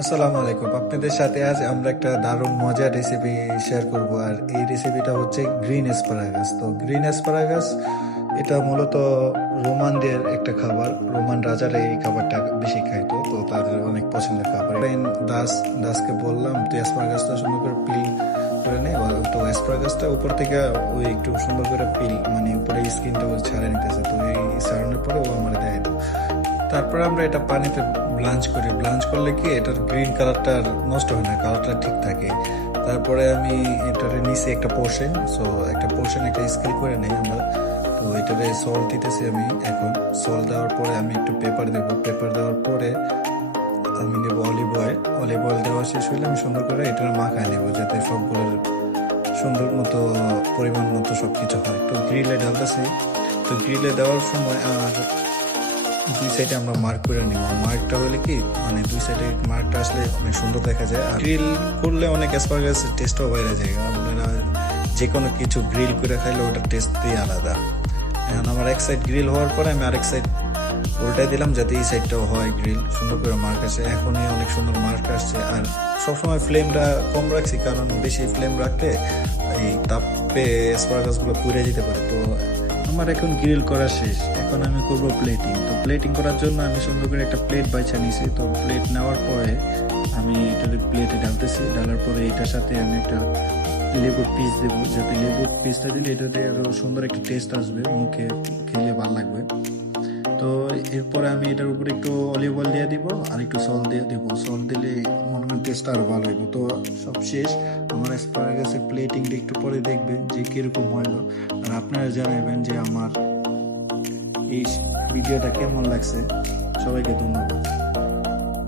আসসালামু আলাইকুম। আপনাদের সাথে আজ আমরা একটা দারুণ মজার রেসিপি শেয়ার করব। আর এই রেসিপিটা হচ্ছে গ্রিন অ্যাসপারাগাস। তো গ্রিন অ্যাসপারাগাস এটা মূলত রোমানদের একটা খাবার। রোমান রাজারা এই খাবারটা বেশি খাইতো, তো তাদের অনেক পছন্দের খাবার। দাসকে বললাম তুই অ্যাসপারাগাসটা সুন্দর করে পিল করে নে। তো অ্যাসপারাগাসটা উপর থেকে ওই একটু সুন্দর করে পিল মানে উপরে স্কিনটা ছাড়ে নিতেছে। তো এই ছাড়ানোর পরে ও আমার দেয়। তারপরে আমরা এটা পানিতে ব্লাঞ্চ করি। ব্লাঞ্চ করলে কি এটার গ্রিন কালারটা নষ্ট হয় না, কালারটা ঠিক থাকে। তারপরে আমি এটার নিচে একটা পোর্শন একটা স্কেল করে নেই আমরা। তো এটারে সল্ট দিতেছি আমি এখন। সল্ট দেওয়ার পরে আমি একটু পেপার দেবো। পেপার দেওয়ার পরে আমি নেবো অলিভ অয়েল। অলিভ অয়েল দেওয়া শেষ হলে আমি সুন্দর করে এটার মাখায় নেবো, যাতে সবগুলোর সুন্দর মতো পরিমাণ মতো সব কিছু হয়। তো গ্রিলে ঢালতেছি। তো গ্রিলে দেওয়ার সময় আর দুই সাইডে আমরা মার্ক করে নিব। মার্কটা হলে কি মানে দুই সাইডে মার্কটা আসলে অনেক সুন্দর দেখা যায়। আর গ্রিল করলে অনেক অ্যাসপারাগাসের টেস্টও বাইরে যায়। আপনারা যে কোনো কিছু গ্রিল করে খাইলে ওটার টেস্টই আলাদা। এখন আমার এক সাইড গ্রিল হওয়ার পরে আমি আরেক সাইড উল্টাই দিলাম, যাতে এই সাইডটাও হয় গ্রিল। সুন্দর করে মার্ক আসে, এখনই অনেক সুন্দর মার্ক আসছে। আর সবসময় ফ্লেমটা কম রাখছি, কারণ বেশি ফ্লেম রাখলে এই তাপে অ্যাসপারাগাসগুলো পুড়ে যেতে পারে। তো আমার এখন গ্রিল করা শেষ, এখন আমি করব প্লেটিং। তো প্লেটিং করার জন্য আমি সুন্দর করে একটা প্লেট বাইছা নিয়েছি। তো প্লেট নেওয়ার পরে আমি এটাতে প্লেটে ঢালতেছি। ঢালার পরে এটার সাথে আমি একটা লেবুর পিস দেবো, যাতে লেবুর পিসটা দিলে এটাতে আরো সুন্দর একটা টেস্ট আসবে, মুখে খেলে ভালো লাগবে। তো এরপরে আমি এটার উপরে একটু অলিভ অয়েল দিয়ে দিব আর একটু সল্ট দিয়ে দেবো। সল্ট দিলে মনে হয় টেস্টটা আরো ভালো হবে। তো সব শেষ। আমার অ্যাসপারাগাসের প্লেটিংটা একটু পরে দেখবেন যে কিরকম হলো। আর আপনারা জানাবেন যে আমার এই ভিডিওটা কেমন লাগছে। সবাইকে ধন্যবাদ।